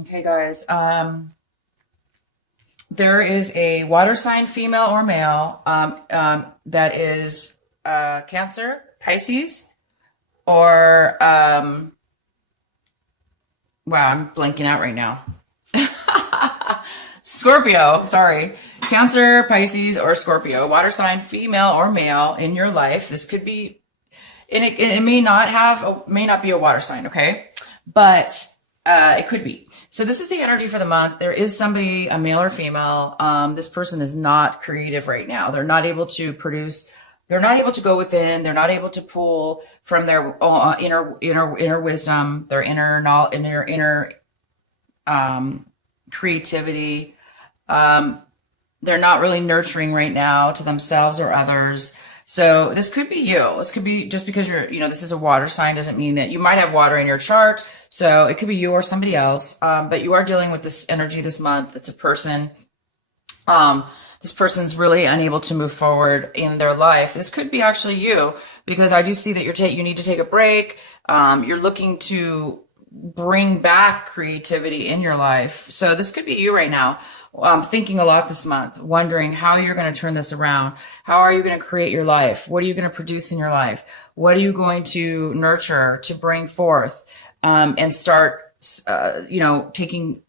Okay, guys. There is a water sign, female or male, that is Cancer, Pisces, or wow, I'm blanking out right now. Scorpio, sorry. Cancer, Pisces, or Scorpio, water sign, female or male in your life. This could be, and it may not be a water sign, okay? But it could be. So this is the energy for the month. There is somebody, a male or female. This person is not creative right now. They're not able to produce. They're not able to go within. They're not able to pull from their inner wisdom, their inner knowledge, inner creativity. They're not really nurturing right now to themselves or others. So this could be you. This could be just because this is a water sign doesn't mean that you might have water in your chart. So it could be you or somebody else. But you are dealing with this energy this month. It's a person. This person's really unable to move forward in their life. This could be actually you, because I do see that you need to take a break. You're looking to bring back creativity in your life. So this could be you right now. Thinking a lot this month, wondering how you're going to turn this around. How are you going to create your life? What are you going to produce in your life? What are you going to nurture, to bring forth, and start, being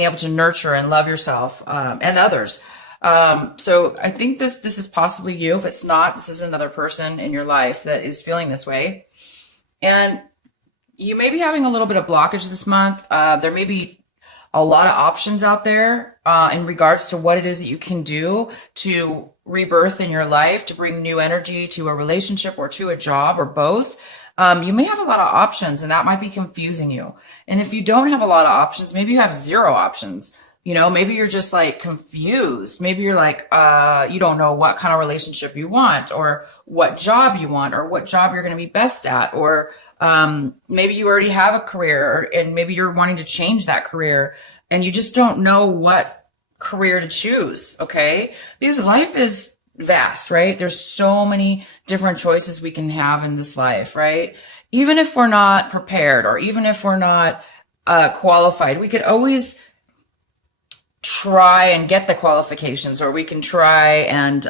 able to nurture and love yourself, and others. So I think this is possibly you. If it's not, this is another person in your life that is feeling this way. And you may be having a little bit of blockage this month. There may be a lot of options out there in regards to what it is that you can do to rebirth in your life, to bring new energy to a relationship or to a job or both. You may have a lot of options, and that might be confusing you. And if you don't have a lot of options, maybe you have zero options. Maybe you're just like confused. Maybe you're like, you don't know what kind of relationship you want, or what job you want, or what job you're going to be best at, or maybe you already have a career and maybe you're wanting to change that career and you just don't know what career to choose. Okay. Because life is vast, right? There's so many different choices we can have in this life, right? Even if we're not prepared, or even if we're not qualified, we could always try and get the qualifications, or we can try and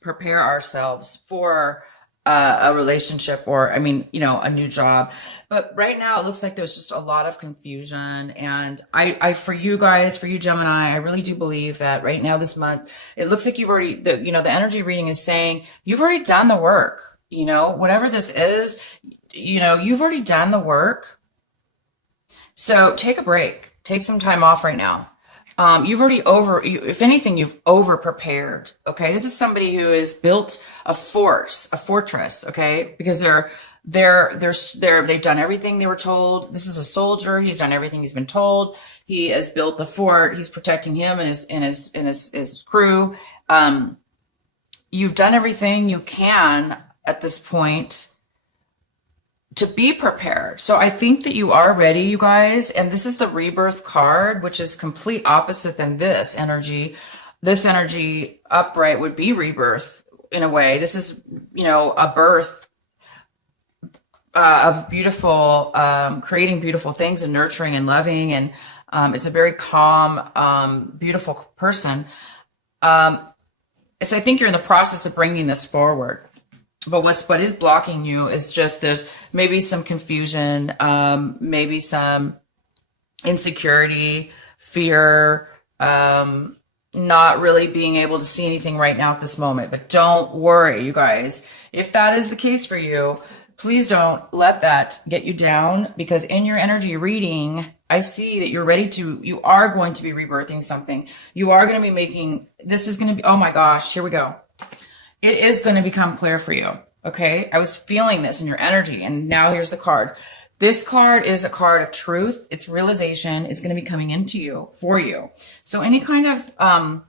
prepare ourselves for a relationship, or a new job. But right now it looks like there's just a lot of confusion. And for you guys, for you Gemini, I really do believe that right now this month, it looks like you've already, the energy reading is saying you've already done the work. Whatever this is, you've already done the work. So take a break, take some time off right now. You've already if anything, you've over prepared. Okay. This is somebody who has built a fortress. Okay. Because they've done everything they were told. This is a soldier. He's done everything he's been told. He has built the fort. He's protecting him and his crew. You've done everything you can at this point to be prepared. So I think that you are ready, you guys. And this is the rebirth card, which is complete opposite than this energy. This energy upright would be rebirth in a way. This is, a birth of beautiful, creating beautiful things and nurturing and loving. And it's a very calm, beautiful person. So I think you're in the process of bringing this forward. But what is blocking you is just there's maybe some confusion, maybe some insecurity, fear, not really being able to see anything right now at this moment. But don't worry, you guys. If that is the case for you, please don't let that get you down, because in your energy reading, I see that you are going to be rebirthing something. You are going to be oh my gosh, here we go. It is going to become clear for you. Okay. I was feeling this in your energy, and now here's the card. This card is a card of truth. It's realization. It's going to be coming into you for you. So any kind of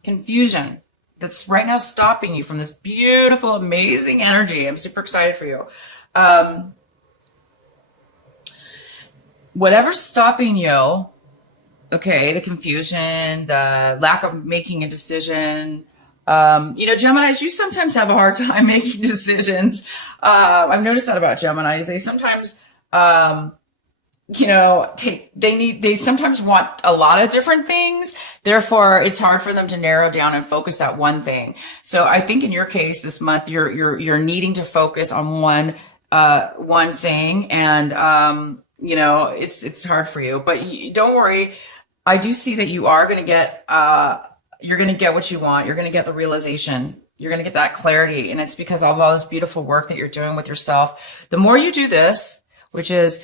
confusion that's right now stopping you from this beautiful, amazing energy, I'm super excited for you. Whatever's stopping you, okay, the confusion, the lack of making a decision, Geminis, you sometimes have a hard time making decisions. I've noticed that about Geminis. They sometimes they sometimes want a lot of different things. Therefore, it's hard for them to narrow down and focus that one thing. So I think in your case this month, you're needing to focus on one thing, and it's hard for you, but don't worry. I do see that you are going to get you're going to get what you want. You're going to get the realization. You're going to get that clarity, and it's because of all this beautiful work that you're doing with yourself. The more you do this, which is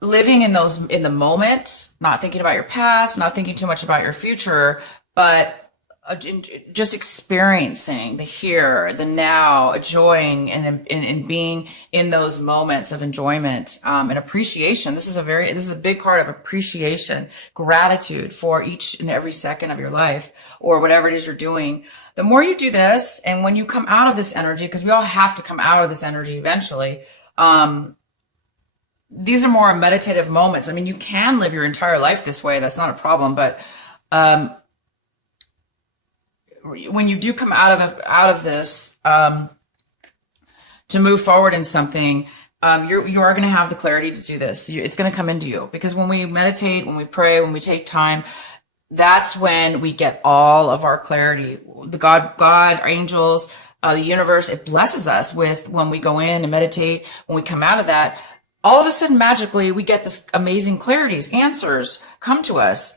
living in the moment, not thinking about your past, not thinking too much about your future, but just experiencing the here, the now, enjoying and being in those moments of enjoyment and appreciation. This is a big part of appreciation, gratitude for each and every second of your life or whatever it is you're doing. The more you do this, and when you come out of this energy, because we all have to come out of this energy eventually, these are more meditative moments. I mean, you can live your entire life this way. That's not a problem. But when you do come out of this to move forward in something, you are going to have the clarity to do this. It's going to come into you, because when we meditate, when we pray, when we take time, that's when we get all of our clarity. The God, angels, the universe, it blesses us with, when we go in and meditate, when we come out of that, all of a sudden, magically, we get this amazing clarities, answers come to us.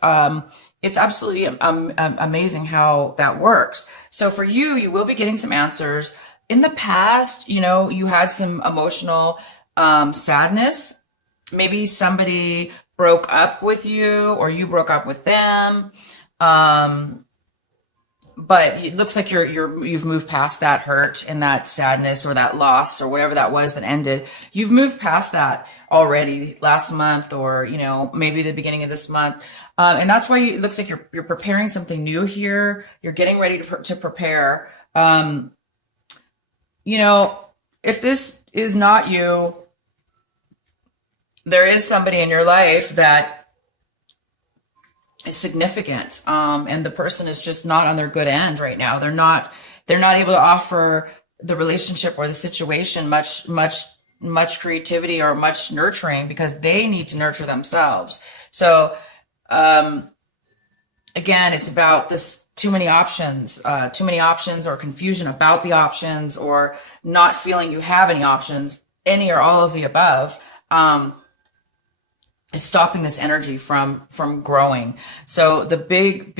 It's absolutely amazing how that works. So for you, you will be getting some answers. In the past, you had some emotional sadness. Maybe somebody broke up with you, or you broke up with them. But it looks like you've moved past that hurt and that sadness or that loss or whatever that was that ended. You've moved past that already last month, or maybe the beginning of this month, and that's why it looks like you're preparing something new here. You're getting ready to prepare. If this is not you, there is somebody in your life that is significant, and the person is just not on their good end right now. They're not able to offer the relationship or the situation much creativity or much nurturing, because they need to nurture themselves. So again, it's about this too many options or confusion about the options, or not feeling you have any options, any or all of the above. Is stopping this energy from growing. So the big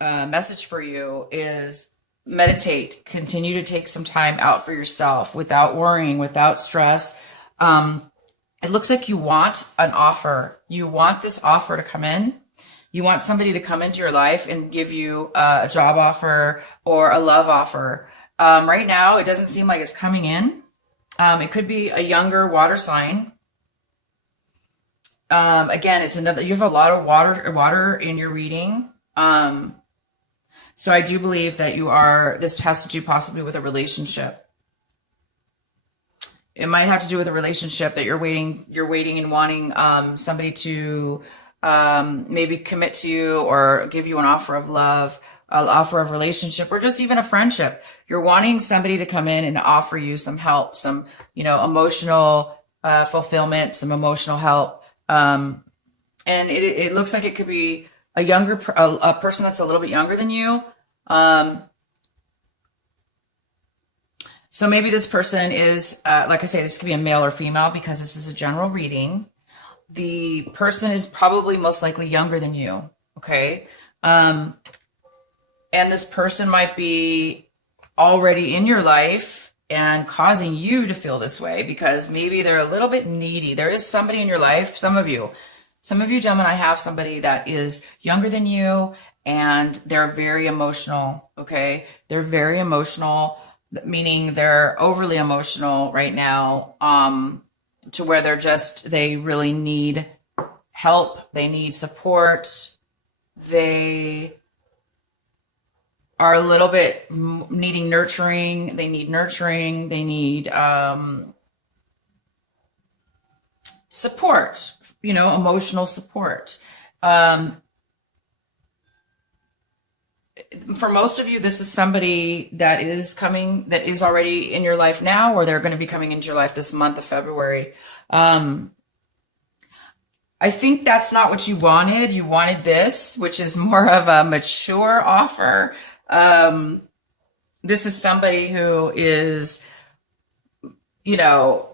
message for you is meditate. Continue to take some time out for yourself without worrying, without stress. It looks like you want an offer. You want this offer to come in. You want somebody to come into your life and give you a job offer or a love offer. Right now, it doesn't seem like it's coming in. It could be a younger water sign. Again, you have a lot of water in your reading. So I do believe that this has to do possibly with a relationship. It might have to do with a relationship that you're waiting and wanting somebody to maybe commit to you or give you an offer of love, an offer of relationship, or just even a friendship. You're wanting somebody to come in and offer you some help, some, emotional fulfillment, some emotional help. And it looks like it could be a person that's a little bit younger than you. So maybe this person is, like I say, this could be a male or female, because this is a general reading. The person is probably most likely younger than you. Okay. And this person might be already in your life and causing you to feel this way, because maybe they're a little bit needy. There is somebody in your life. Some of you Gemini have somebody that is younger than you, and they're very emotional. Okay. They're very emotional, meaning they're overly emotional right now, to where they really need help. They need support. They are a little bit needing nurturing. They need nurturing. They need support, emotional support. for most of you, this is somebody that is coming, that is already in your life now, or they're going to be coming into your life this month of February. I think that's not what you wanted. You wanted this, which is more of a mature offer. This is somebody who is, you know,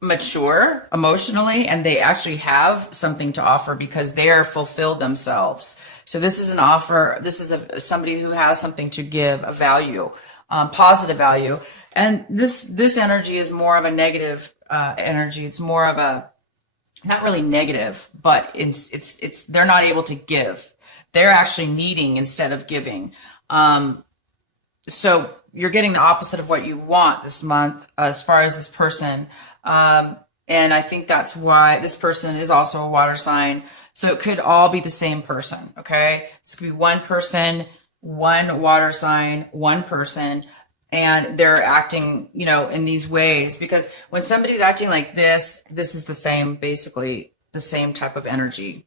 mature emotionally, and they actually have something to offer because they are fulfilled themselves. So this is an offer. This is somebody who has something to give, a value, positive value. And this energy is more of a negative energy. It's more of a, not really negative, but it's they're not able to give. They're actually needing instead of giving. So you're getting the opposite of what you want this month as far as this person. And I think that's why this person is also a water sign. So it could all be the same person, okay? This could be one person, one water sign, one person, and they're acting, you know, in these ways. Because when somebody's acting like this is the same, basically the same type of energy.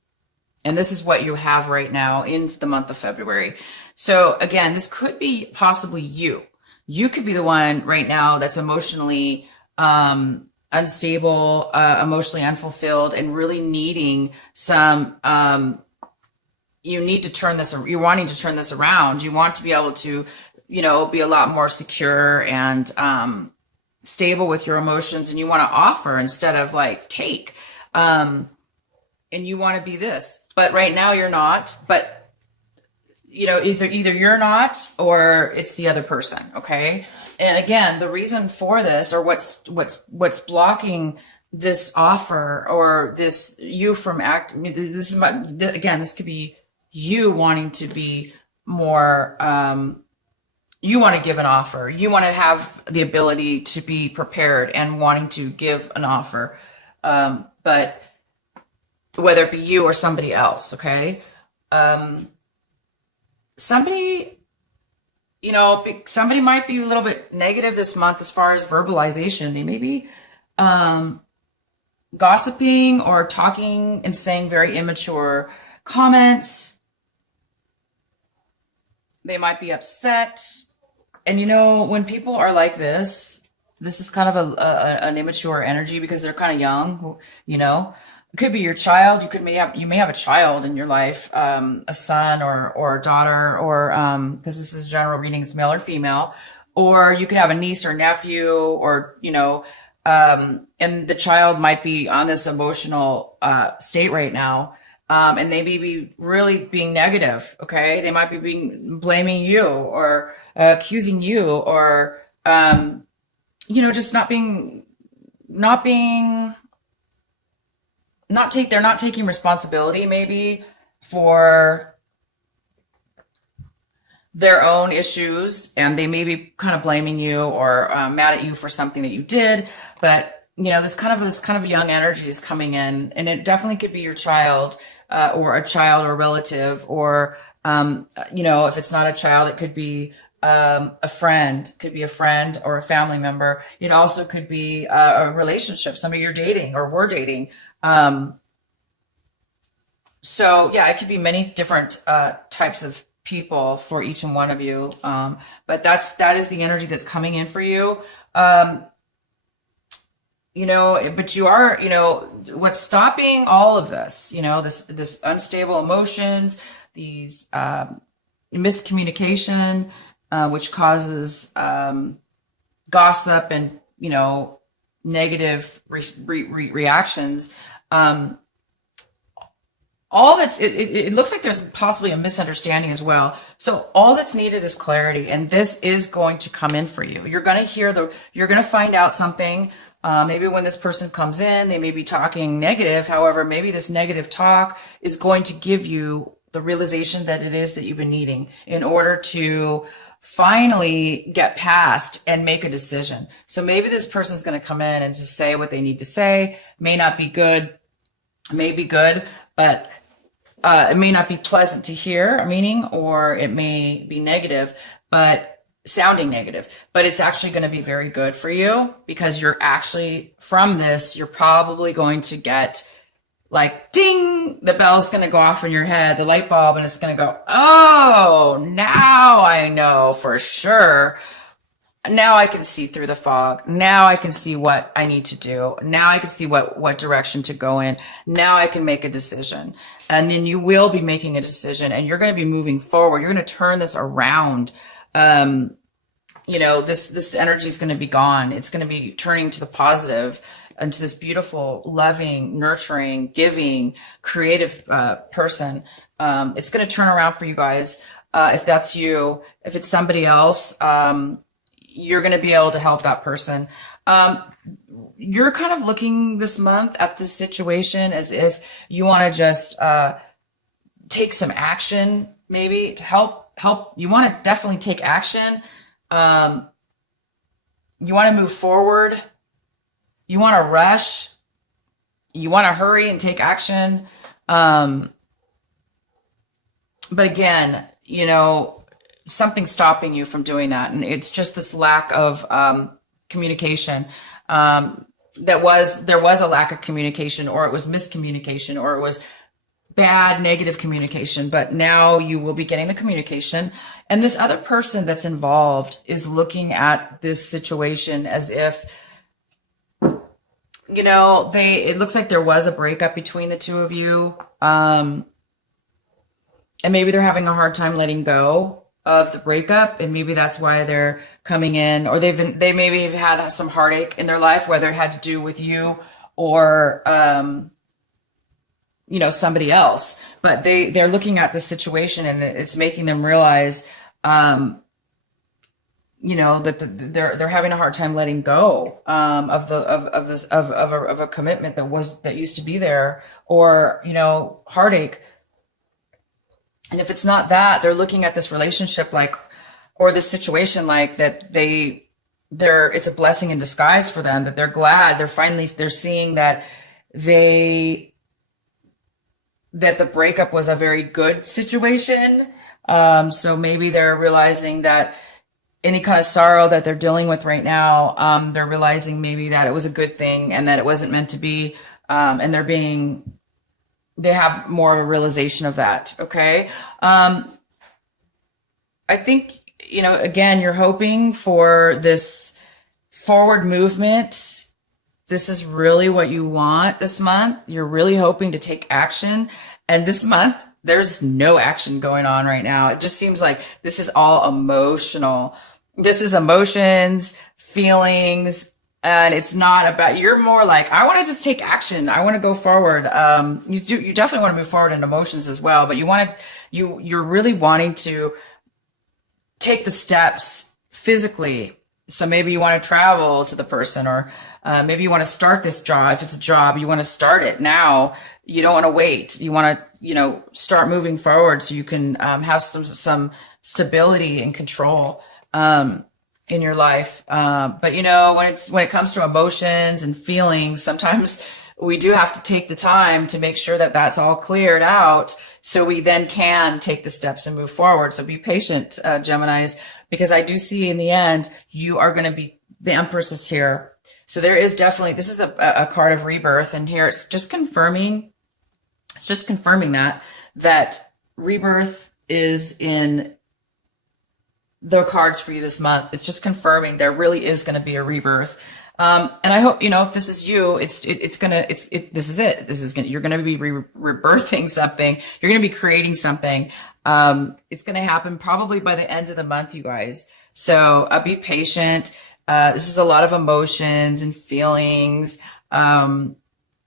And this is what you have right now in the month of February. So again, this could be possibly you. You could be the one right now that's emotionally unstable, emotionally unfulfilled, and really needing some, you need to turn this, you're wanting to turn this around. You want to be able to, you know, be a lot more secure and stable with your emotions, and you want to offer instead of like take. And you want to be this, but right now you're not. But you know, either you're not, or it's the other person. Okay. And again, the reason for this, or what's blocking this offer, or this you from acting, this is again, this could be you wanting to be more. You want to give an offer. You want to have the ability to be prepared and wanting to give an offer, but whether it be you or somebody else. Okay. Somebody, you know, somebody might be a little bit negative this month as far as verbalization. They may be gossiping or talking and saying very immature comments. They might be upset. And, you know, when people are like this is kind of an immature energy because they're kind of young, you know. It could be your child. You may have a child in your life, a son or a daughter, or because this is a general reading, it's male or female, or you could have a niece or nephew, or you know, and the child might be on this emotional state right now, and they may be really being negative. Okay, they might be blaming you or accusing you, or you know, just they're not taking responsibility maybe for their own issues, and they may be kind of blaming you or mad at you for something that you did. But you know, this kind of young energy is coming in, and it definitely could be your child, or a child or relative, or you know, if it's not a child, it could be a friend. Could be a friend or a family member. It also could be a relationship, somebody you're dating or were dating. So yeah, it could be many different types of people for each and one of you. But that is the energy that's coming in for you. You know, but you are, you know, what's stopping all of this, you know, this unstable emotions, these miscommunication, which causes gossip and, you know, negative reactions. All that's, it looks like there's possibly a misunderstanding as well. So all that's needed is clarity, and this is going to come in for you. You're going to you're going to find out something. Maybe when this person comes in, they may be talking negative. However, maybe this negative talk is going to give you the realization that it is that you've been needing in order to finally get past and make a decision. So maybe this person's going to come in and just say what they need to say. May not be good, may be good, but it may not be pleasant to hear, meaning, or it may be negative, but sounding negative, but it's actually going to be very good for you, because you're actually, from this, you're probably going to get like ding, the bell's going to go off in your head, the light bulb, and it's going to go, oh, now I know for sure. Now I can see through the fog. Now I can see what I need to do. Now I can see what direction to go in. Now I can make a decision. And then you will be making a decision, and you're going to be moving forward. You're going to turn this around. This energy is going to be gone. It's going to be turning to the positive, and to this beautiful, loving, nurturing, giving, creative person. It's going to turn around for you guys. If that's you, if it's somebody else, you're going to be able to help that person. You're kind of looking this month at this situation as if you want to just take some action, maybe to help. You want to definitely take action. You want to move forward. You want to rush. You want to hurry and take action. But again, something's stopping you from doing that. And it's just this lack of communication. There was a lack of communication, or it was miscommunication, or it was bad, negative communication. But now you will be getting the communication. And this other person that's involved is looking at this situation as if, it looks like there was a breakup between the two of you. And maybe they're having a hard time letting go of the breakup, and maybe that's why they're coming in, or they maybe have had some heartache in their life, whether it had to do with you or somebody else. But they're looking at the situation, and it's making them realize that they're having a hard time letting go of a commitment that used to be there, or heartache. And if it's not that, they're looking at this relationship or this situation like that it's a blessing in disguise for them, that they're glad they're seeing that the breakup was a very good situation. So maybe they're realizing that any kind of sorrow that they're dealing with right now, they're realizing maybe that it was a good thing and that it wasn't meant to be. And they have more of a realization of that. Okay. I think, again, you're hoping for this forward movement. This is really what you want this month. You're really hoping to take action. And this month, there's no action going on right now. It just seems like this is all emotional. This is emotions, feelings, and it's not about, you're more like, I want to just take action. I want to go forward. You definitely want to move forward in emotions as well, but you're really wanting to take the steps physically. So maybe you want to travel to the person, or maybe you want to start this job. If it's a job, you want to start it now. You don't want to wait. You want to, start moving forward so you can have some stability and control in your life. But when it comes to emotions and feelings, sometimes we do have to take the time to make sure that that's all cleared out, so we then can take the steps and move forward. So be patient, Geminis, because I do see in the end, you are going to be, the Empress is here. So there is definitely, this is a card of rebirth, and here it's just confirming that rebirth is in the cards for you this month. It's just confirming there really is going to be a rebirth. And I hope, if this is you, this is it. You're going to be rebirthing something. You're going to be creating something. It's going to happen probably by the end of the month, you guys. So be patient. This is a lot of emotions and feelings. And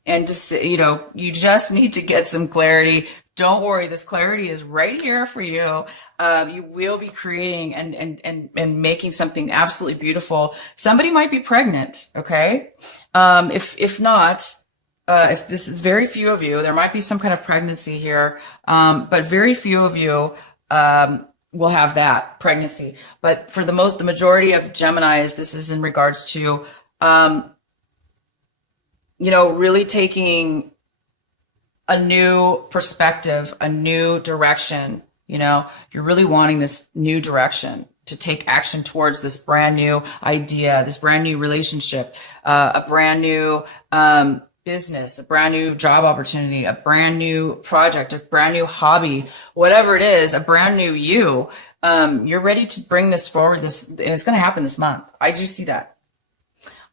just, you just need to get some clarity. Don't worry. This clarity is right here for you. You will be creating and making something absolutely beautiful. Somebody might be pregnant. Okay. If not, if this is very few of you, there might be some kind of pregnancy here. But very few of you, will have that pregnancy. But for the majority of Geminis, this is in regards to, really taking a new perspective, a new direction. You're really wanting this new direction to take action towards this brand new idea, this brand new relationship, a brand new business, a brand new job opportunity, a brand new project, a brand new hobby, whatever it is, a brand new you. You're ready to bring this forward, and it's going to happen this month. I do see that.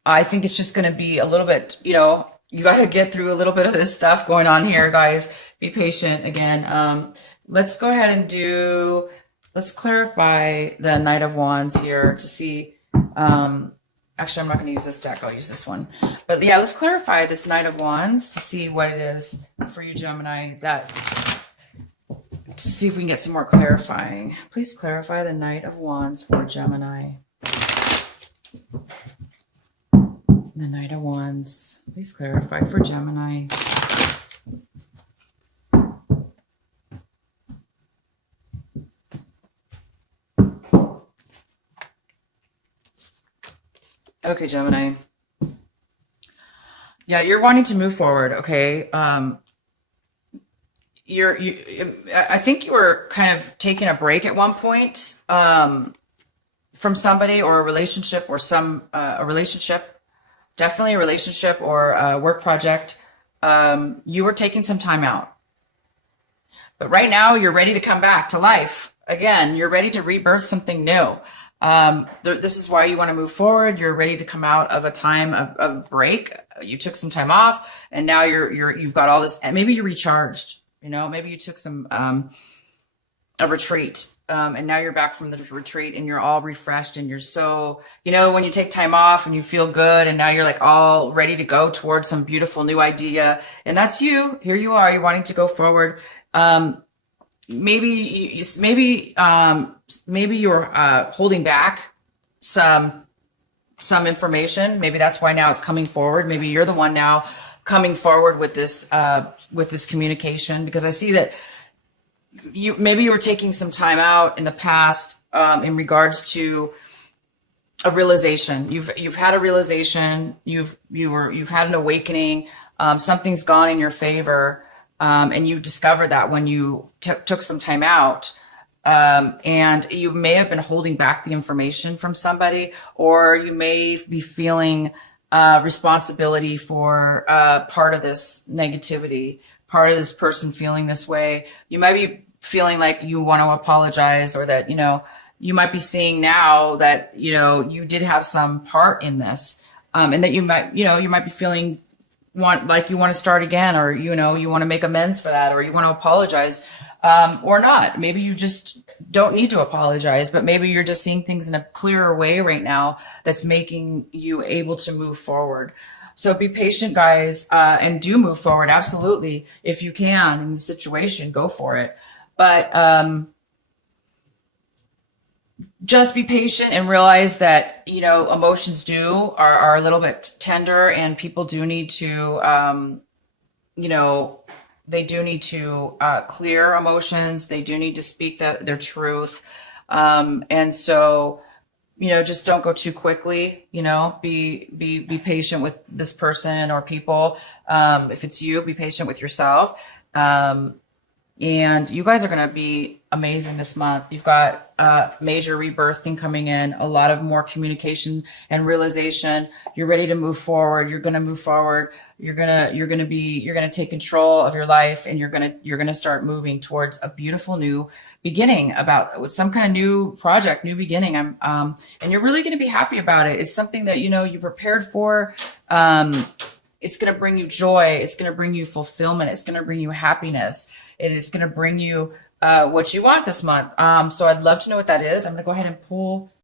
I think it's just going to be a little bit, you got to get through a little bit of this stuff going on here, guys. Be patient again. Let's go ahead and let's clarify the Knight of Wands here to see, actually, I'm not going to use this deck. I'll use this one. But yeah, let's clarify this Knight of Wands to see what it is for you, Gemini, to see if we can get some more clarifying. Please clarify the Knight of Wands for Gemini. The Knight of Wands. Please clarify for Gemini. Okay, Gemini. Yeah, you're wanting to move forward, okay? I think you were kind of taking a break at one point from somebody or a relationship or a relationship, definitely a relationship or a work project. You were taking some time out. But right now you're ready to come back to life. Again, you're ready to rebirth something new. This is why you want to move forward. You're ready to come out of a time of break. You took some time off and now you've got all this, and maybe you're recharged, maybe you took a retreat. And now you're back from the retreat and you're all refreshed and you're so, when you take time off and you feel good and now you're like all ready to go towards some beautiful new idea. And that's you. Here you are. You're wanting to go forward. Maybe you're holding back some information. Maybe that's why now it's coming forward. Maybe you're the one now coming forward with this communication, because I see that maybe you were taking some time out in the past in regards to a realization. You've had a realization. You've had an awakening. Something's gone in your favor. And you discovered that when you took some time out, and you may have been holding back the information from somebody, or you may be feeling responsibility for part of this negativity, part of this person feeling this way. You might be feeling like you want to apologize, or that, you might be seeing now that, you did have some part in this, and that you might be feeling like you want to start again, or you want to make amends for that, or you want to apologize, or not. Maybe you just don't need to apologize, but maybe you're just seeing things in a clearer way right now that's making you able to move forward. So be patient, guys, and do move forward. Absolutely. If you can in the situation, go for it. But just be patient and realize that, emotions are a little bit tender, and people do need to, they do need to clear emotions. They do need to speak their truth. And so, just don't go too quickly, be patient with this person or people. If it's you, be patient with yourself. And you guys are going to be amazing this month. You've got major rebirth thing coming in, a lot of more communication and realization. You're ready to move forward. You're going to move forward. You're going to take control of your life, and you're going to start moving towards a beautiful new beginning, with some kind of new project, new beginning. And you're really going to be happy about it. It's something that, you prepared for. It's going to bring you joy. It's going to bring you fulfillment. It's going to bring you happiness. It is going to bring you what you want this month. So I'd love to know what that is. I'm going to go ahead and pull